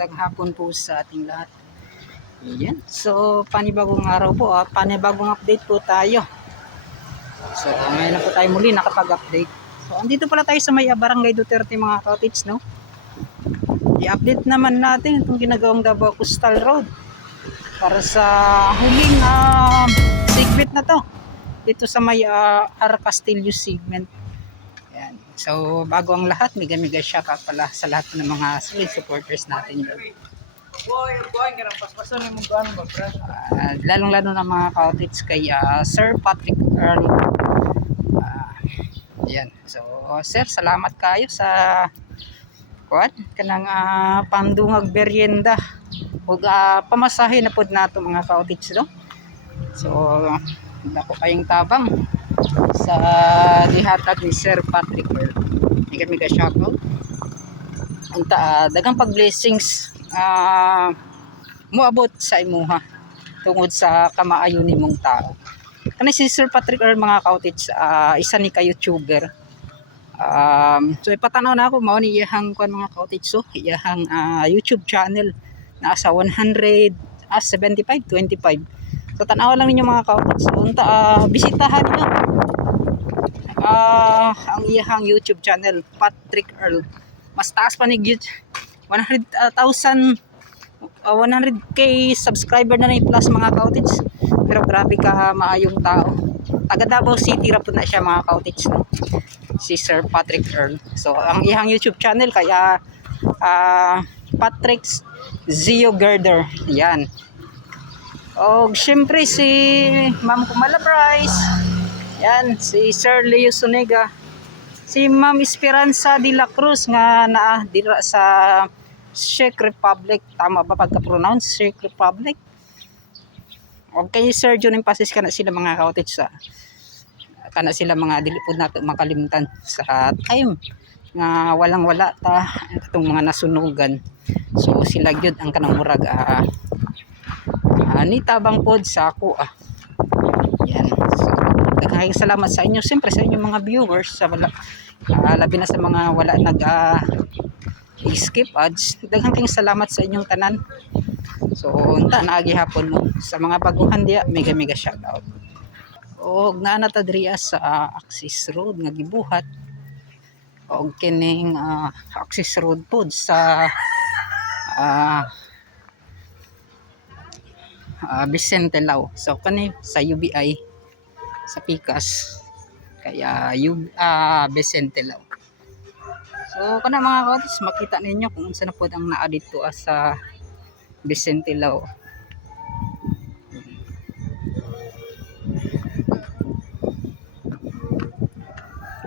magandang hapon po sa ating lahat. Ayan. So, panibagong araw po. Ah. Panibagong update po tayo. So, ngayon na po tayo muli nakapag-update. So, andito pala tayo sa may Barangay Duterte mga kapatids, no? I-update naman natin itong ginagawang Davao Coastal Road para sa huling uh, segment na to dito sa may uh, R. Segment. So, bago ang lahat, mega shout out pala sa lahat ng mga solid supporters natin mo ba ano? Uh, lalong-lalo na mga kautits kay uh, Sir Patrick Earl. Uh, yan. So, sir, salamat kayo sa kuan kanang uh, pandungag beryenda ug uh, pamasahe na pod nato mga kautits no. So, dako kayong tabang sa gihatag ni Sir Patrick Earl. Mega mega shout out. Unta uh, dagang pag-blessings ah moabot sa imuha tungod sa kamaayo nimong tao. Kani si Sir Patrick Earl mga kautits, ah, isa ni ka YouTuber. Um, so ipatanaw na ako mao ni iyahang kuan mga kautits so iyahang ah, YouTube channel na sa 100 ah, 75 25. So tanawa lang ninyo mga kautits. Unta ah, bisitahan niyo ah ang iyahang YouTube channel Patrick Earl. Mas taas pa ni YouTube 100,000 uh, 100k subscriber na ni plus mga kautits pero grabe ka maayong tao. Taga Davao City ra po na siya mga kautits no? si Sir Patrick Earl. So ang ihang YouTube channel kaya uh, Patrick's Zio Girder. Yan. O syempre si Ma'am Kumala Bryce yan si Sir Leo Sunega si Ma'am Esperanza de la Cruz nga naa dira sa Czech Republic. Tama ba pagka-pronounce? Czech Republic? Okay, Sir John Pasis ka na sila mga kautit sa kana sila mga dilipod nato makalimutan sa time nga walang wala ta itong mga nasunugan so sila gyud ang kanang murag ah uh, ni tabang pod sa ako ah daghang salamat sa inyo. Siyempre sa inyong mga viewers sa wala ah, labi na sa mga wala nag ah, skip ads. Daghang salamat sa inyong tanan. So unta naagi hapon mo. Sa mga baguhan diya mega mega shout out og naa na ta diriya sa ah, Axis Road nga gibuhat. Og kining ah, Axis Road pod sa ah ah, Vicente Lau so kani sa UBI sa Pikas kaya U ah, Vicente Lau So kana mga kautis makita ninyo kung unsa na pod ang naa dito ah, sa Vicente Lao.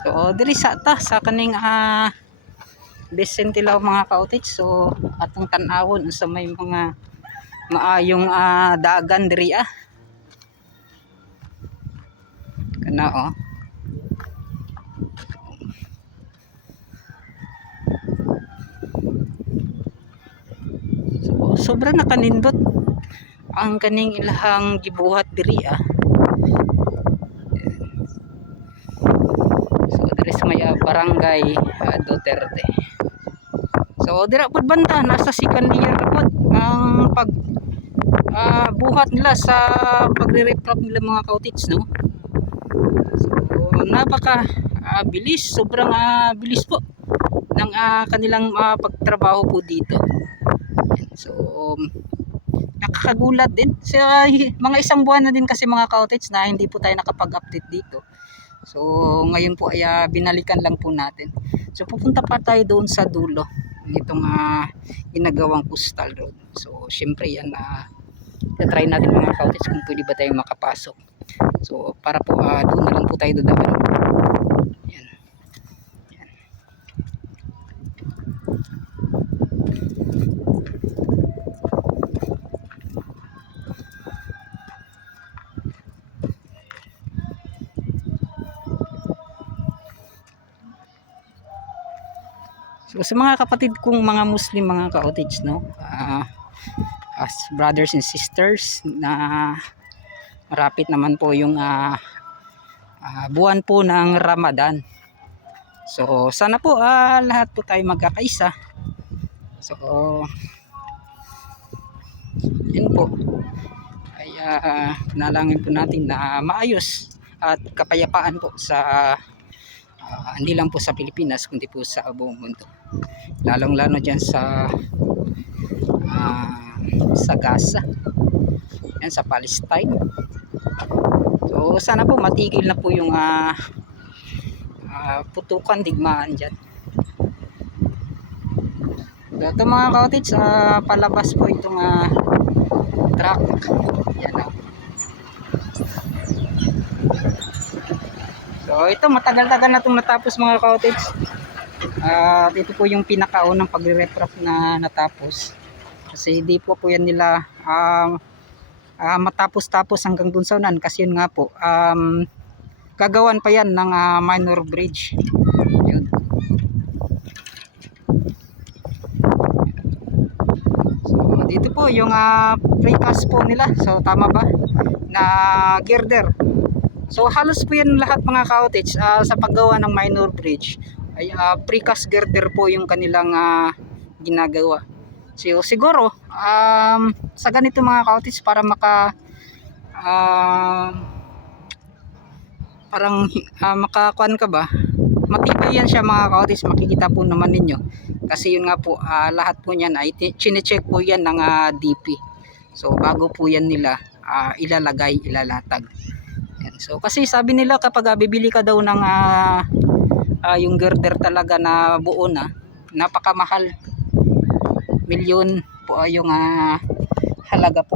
So diri sa ta sa kaning ah Vicente Lao mga kautis. So atong tan-awon sa may mga maayong ah, dagan diri ah. Kana oh. So, sobra na kanindot ang kaning ilahang gibuhat diri ah. So diri sa may barangay ah, Duterte. So dira pud banta nasa second year na pud ang pag ah, buhat nila sa pagre-reprop nila mga kautits no. So napaka ah, bilis, sobrang ah, bilis po ng ah, kanilang ah, pagtrabaho po dito. So, um, nakakagulat din. Sa mga isang buwan na din kasi mga cottage na hindi po tayo nakapag-update dito. So, ngayon po ay ah, binalikan lang po natin. So, pupunta pa tayo doon sa dulo itong uh, ginagawang coastal road. So, syempre yan na uh, try natin mga cottage kung pwede ba tayo makapasok. So, para po uh, doon na lang po tayo dadaan. Yan. Yan. So sa mga kapatid kong mga Muslim mga ka-outage no, ah, as brothers and sisters na marapit naman po yung ah, ah, buwan po ng Ramadan. So sana po ah, lahat po tayo magkakaisa So, yun po. Ay ah, nalangin po natin na maayos at kapayapaan po sa ah, hindi lang po sa Pilipinas kundi po sa buong mundo. Lalong lalo dyan sa ah, sa Gaza. Yan sa Palestine. So sana po matigil na po yung ah, ah, putukan digmaan dyan. Ito mga cottage, ah, palabas po itong ah, truck. Yan o. So ito matagal-tagal na itong natapos mga cottage. At ito po yung pinakaunang pagre-reprop na natapos. Kasi hindi po po yan nila um, ah, matapos-tapos hanggang dun sa kasi yun nga po um, gagawan pa yan ng ah, minor bridge. Yun. So dito po yung uh, precast po nila. So tama ba? Na girder. So halos po yan lahat mga cottage ah, sa paggawa ng minor bridge ay uh, precast girder po yung kanilang ah, ginagawa. So siguro um, sa ganito mga cottage para maka um, parang uh, makakuan ka ba? Matibay yan siya mga cottage makikita po naman ninyo. Kasi yun nga po ah, lahat po niyan ay chine-check po yan ng ah, DP. So bago po yan nila ah, ilalagay, ilalatag. Yan. So kasi sabi nila kapag ah, bibili ka daw ng ah, ah, yung girder talaga na buo na, napakamahal. Milyon po ay yung ah, halaga po.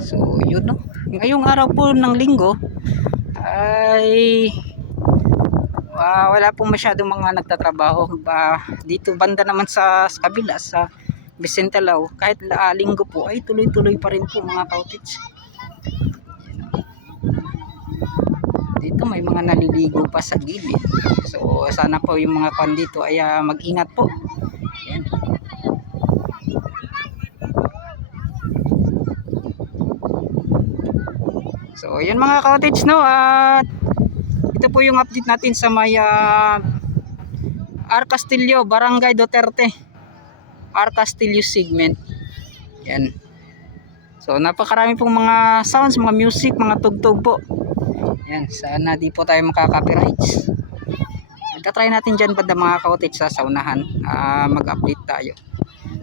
So, yun no. Ngayong araw po ng linggo ay ah, wala pong masyadong mga nagtatrabaho. Ba, dito banda naman sa, sa kabila sa Vicente Lau, kahit la, linggo po ay tuloy-tuloy pa rin po mga cottage. Dito may mga naliligo pa sa gilid. So sana po yung mga kan dito ay ah, mag-ingat po. So, yun mga cottage no at ito po yung update natin sa may uh, R. Castillo, Barangay Duterte. R. Castillo segment. Yan. So, napakarami pong mga sounds, mga music, mga tugtog po. Yan, sana di po tayo makaka-copyrights. So, try natin dyan banda mga cottage sa saunahan. ah, mag-update tayo.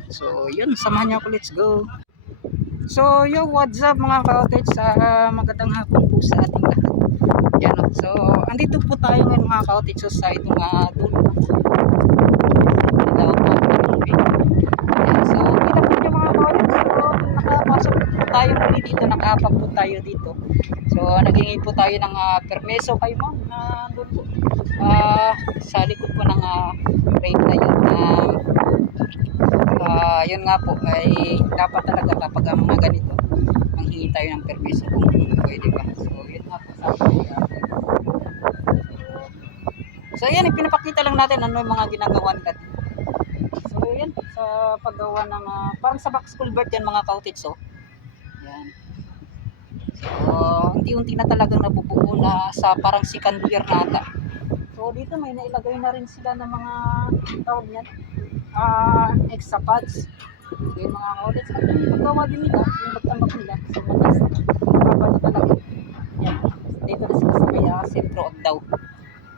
So, yun, samahan niyo ako. Let's go. So, yo, what's up mga cottage? Uh, magandang hapon po sa ating lahat. Yan, oh. so, andito po tayo ngayon mga cottage sa itong uh, dulo. Ilaw po. Okay. Yan, so, kita po niyo mga cottage. So, nakapasok po tayo muli dito, nakaapak po tayo dito. So, nagingin po tayo ng uh, permeso kay ma'am na doon po. Ah, sa likod po ng uh, rate na yun. Um, Ah, yun nga po ay dapat talaga kapag ang mga ganito manghingi tayo ng permiso kung pwede ba so yun nga po sabi so yan ipinapakita lang natin ano yung mga ginagawa nila dito. so yan sa paggawa ng ah, parang sa back school bird yan mga cottage so yan so unti-unti na talagang nabubuo na sa parang second year nata so dito may nailagay na rin sila ng mga tawag niyan ah extra pads. So, yung mga audits at yung paggawa din nila, yung pagtambak nila sa matas, baba na talaga. Yan. Dito na sila sa may uh, sentro of daw.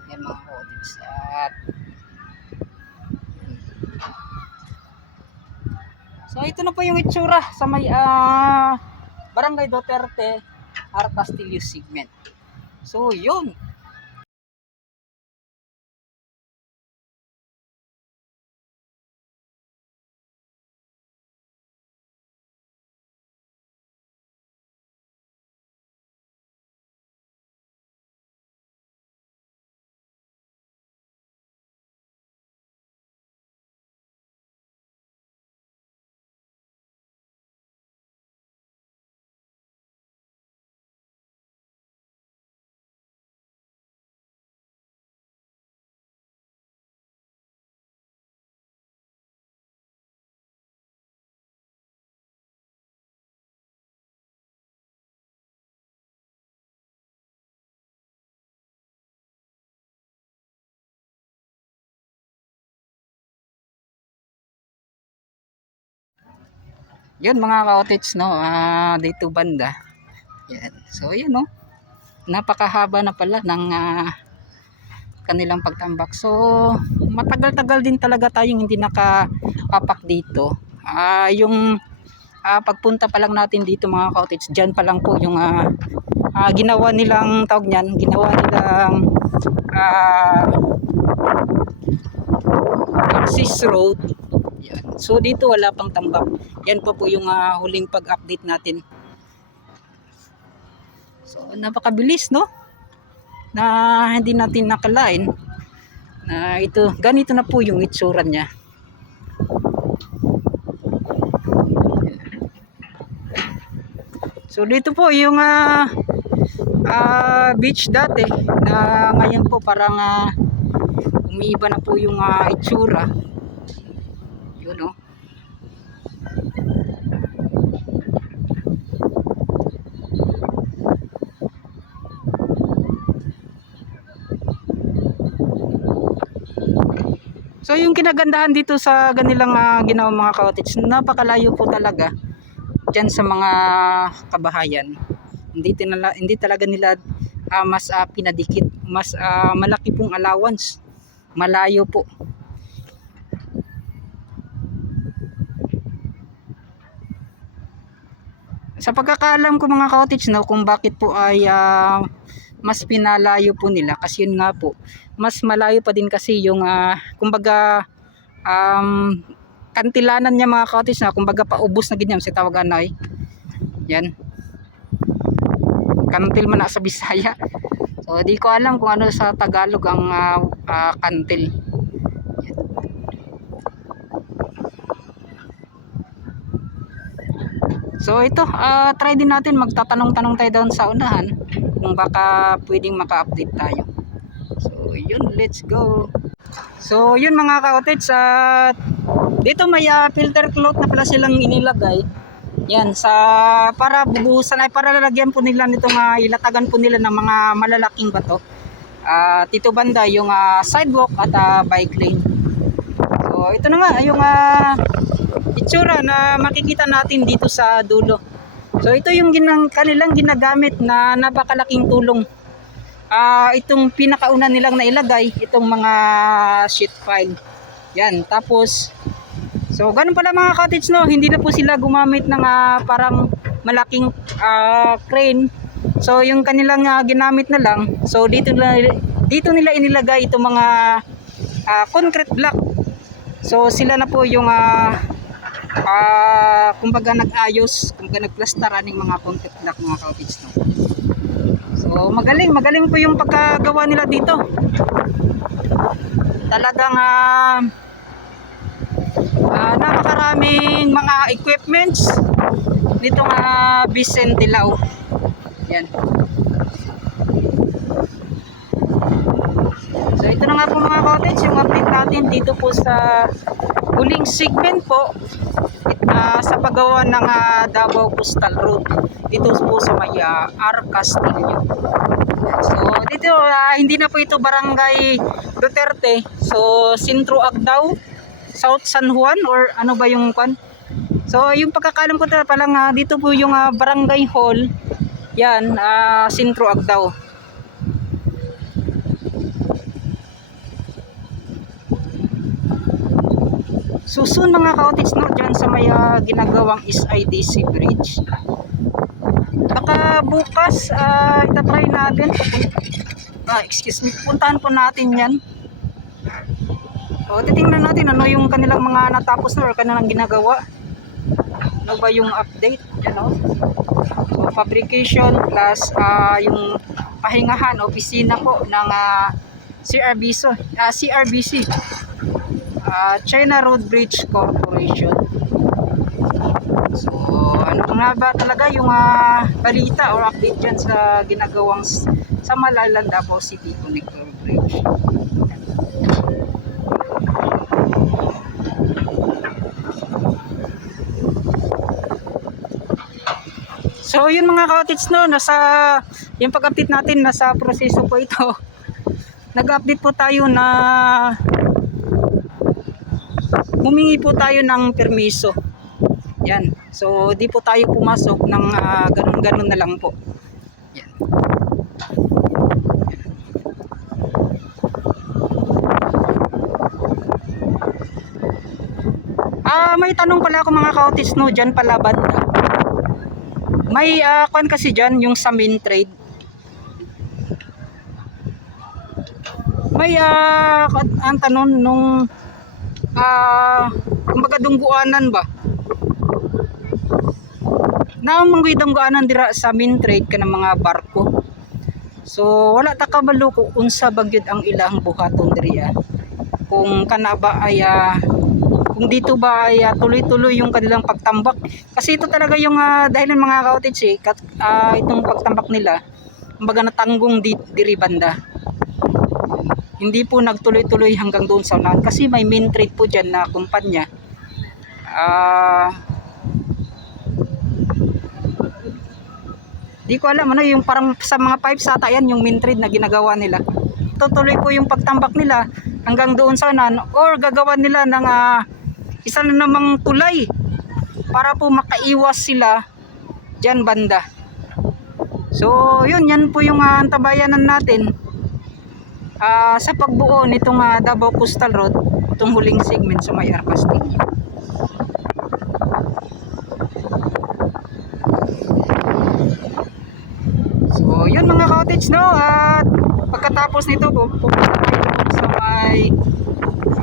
Yan mga audits. At So ito na po yung itsura sa may ah, Barangay Duterte R. Segment. So yun. Yun mga ka-cottage, no? Ah, dito banda. Yan. So, yun, no? Napakahaba na pala ng ah, kanilang pagtambak. So, matagal-tagal din talaga tayong hindi nakapapak dito. Ah, yung ah, pagpunta pa lang natin dito mga cottage, dyan pa lang po yung ah, ah, ginawa nilang tawag niyan, ginawa nilang ah, access road. So dito wala pang tambak. Yan po po yung ah, huling pag-update natin. So napakabilis no? Na hindi natin nakalain na ito, ganito na po yung itsura niya. So dito po yung ah ah, beach dati na ngayon po parang ah, umiiba na po yung ah, itsura. Yun oh. So yung kinagandahan dito sa ganilang uh, ginawang mga cottage, napakalayo po talaga diyan sa mga kabahayan. Hindi tinala, hindi talaga nila ah, mas ah, pinadikit, mas ah, malaki pong allowance. Malayo po. Sa pagkakaalam ko mga cottage no, kung bakit po ay ah, mas pinalayo po nila. Kasi yun nga po mas malayo pa din kasi yung ah, kumbaga um, kantilanan niya mga cottage na kumbaga paubos na ganyan sa tawag anay. Yan. Kantil man na sa Bisaya. So di ko alam kung ano sa Tagalog ang ah, ah, kantil so ito ah, try din natin magtatanong-tanong tayo doon sa unahan kung baka pwedeng maka-update tayo. So yun let's go. So yun mga ka-cottage at dito may ah, filter cloth na pala silang inilagay. Yan sa para bubuhusan ay para lalagyan po nila nitong uh, ilatagan po nila ng mga malalaking bato. At ito banda yung ah, sidewalk at ah, bike lane. So ito na nga yung ah, itsura na makikita natin dito sa dulo so ito yung ginang, kanilang ginagamit na napakalaking tulong ah itong pinakauna nilang nailagay itong mga sheet file yan tapos So, ganun pala mga cottage no, hindi na po sila gumamit ng ah, parang malaking ah, crane. So, yung kanilang ah, ginamit na lang, so dito nila dito nila inilagay itong mga ah, concrete block. So, sila na po yung ah, ah, kumbaga nag-ayos, kumbaga nagplastaran ng mga concrete block mga cottage no. So, magaling, magaling po yung pagkagawa nila dito. Talagang ah Ah, napakaraming mga equipments nitong uh, Vicente Lao. Yan. So ito na nga po mga cottage yung update natin dito po sa huling segment po ah, sa paggawa ng ah, Davao Coastal Road dito po sa may ah, R. So dito ah, hindi na po ito barangay Duterte. So Sintro Agdao South San Juan or ano ba yung kwan? So yung pagkakalam ko talaga palang ah, dito po yung ah, barangay hall. Yan, ah, Sintro Agdao. So soon mga ka-cottage no, dyan sa may ah, ginagawang SIDC bridge. Baka bukas uh, itatry natin. Ah, excuse me, puntahan po natin yan. So, titingnan natin ano yung kanilang mga natapos na or kanilang ginagawa. Ano ba yung update? Ano? So, fabrication plus ah, yung pahingahan, opisina po ng ah, CRBC, ah, CRBC. Ah, China Road Bridge Corporation. So, ano nga ba talaga yung ah, balita or update dyan sa ginagawang sa Malalan Davao City Connector Bridge. So yun mga cottage no, nasa yung pag-update natin nasa proseso po ito. Nag-update po tayo na humingi po tayo ng permiso Yan. So, di po tayo pumasok ng ah, ganun-ganun na lang po. Yan. Ah, may tanong pala ako mga kautis no, diyan pala banda. May ah, kwan kasi diyan yung sa main trade. May kat- ang tanong nung ah, kumbaga dungguanan ba? Na mga dungguanan dira sa main trade ka ng mga barko. So wala ta kabalo kung unsa bagyod ang ilang buhaton diriya. Kung kana ba ay ah, kung dito ba ay ah, tuloy-tuloy yung kanilang pagtambak. Kasi ito talaga yung uh, dahilan mga cottage eh, kat, ah, itong pagtambak nila, kumbaga natanggong di, diri banda. Hindi po nagtuloy-tuloy hanggang doon sa unahan kasi may main trade po dyan na kumpanya. Ah Di ko alam ano yung parang sa mga pipes ata yan yung main trade na ginagawa nila. Tutuloy po yung pagtambak nila hanggang doon sa unahan or gagawa nila ng ah, isa na namang tulay para po makaiwas sila dyan banda. So, yun, yan po yung uh, antabayanan natin ah, sa pagbuo nitong ah, Davao Coastal Road, itong huling segment sa may Arpas Stadium. So, yun mga cottage, no? At pagkatapos nito, pu- pupunta tayo sa may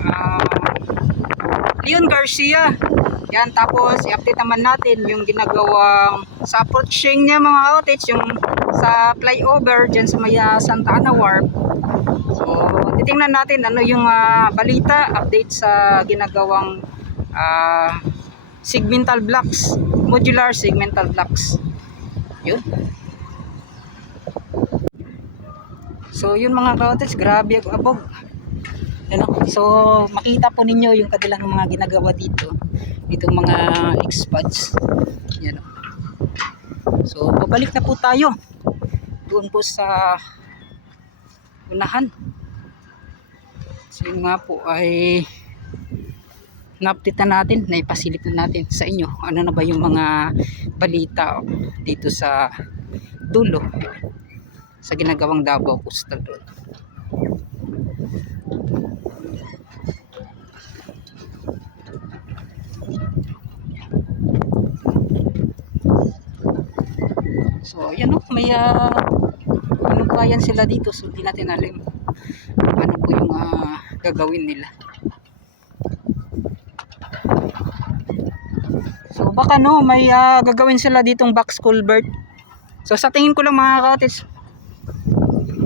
ah, Leon Garcia. Yan, tapos i-update naman natin yung ginagawang sa approaching niya mga outage, yung sa flyover dyan sa may ah, Santa Ana Wharf. So, titingnan natin ano yung ah, balita, update sa ginagawang ah, segmental blocks, modular segmental blocks. Yun. So, yun mga kautis, grabe ako abog. Ano? So, makita po ninyo yung kanilang mga ginagawa dito. Itong mga expads. Yan. o. So, babalik na po tayo. Doon po sa unahan. Yun nga po ay na-update na natin, naipasilip na natin sa inyo. Ano na ba yung mga balita dito sa dulo sa ginagawang Davao Coastal Road. So, yan o, may uh, ano bayan sila dito so di natin alam ano po yung ah, gagawin nila. So, baka no, may ah, gagawin sila ditong box culvert. So, sa tingin ko lang mga cottage,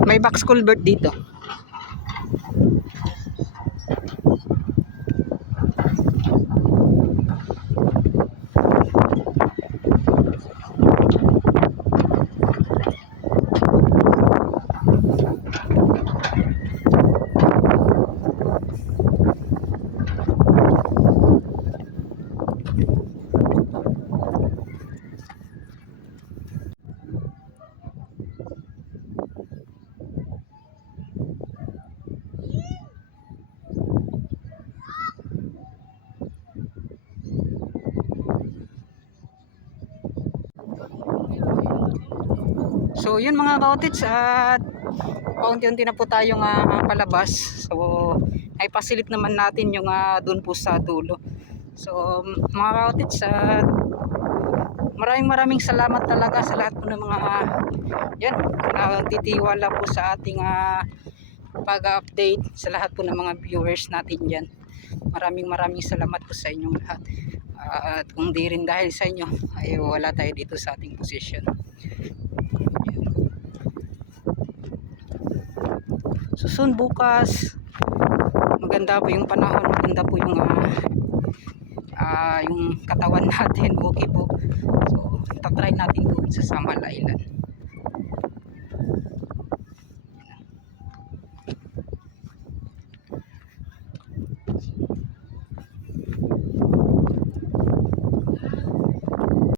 may box culvert dito. So yun mga cottage at paunti-unti na po tayong ah, palabas. So ay pasilip naman natin yung uh, doon po sa dulo. So mga cottage at maraming maraming salamat talaga sa lahat po ng mga ah, yan nagtitiwala po sa ating ah, pag-update sa lahat po ng mga viewers natin dyan. Maraming maraming salamat po sa inyong lahat. at kung di rin dahil sa inyo ay wala tayo dito sa ating position. So soon bukas maganda po yung panahon, maganda po yung ah, ah, yung katawan natin, okay po. So tatry natin doon sa Samal Island.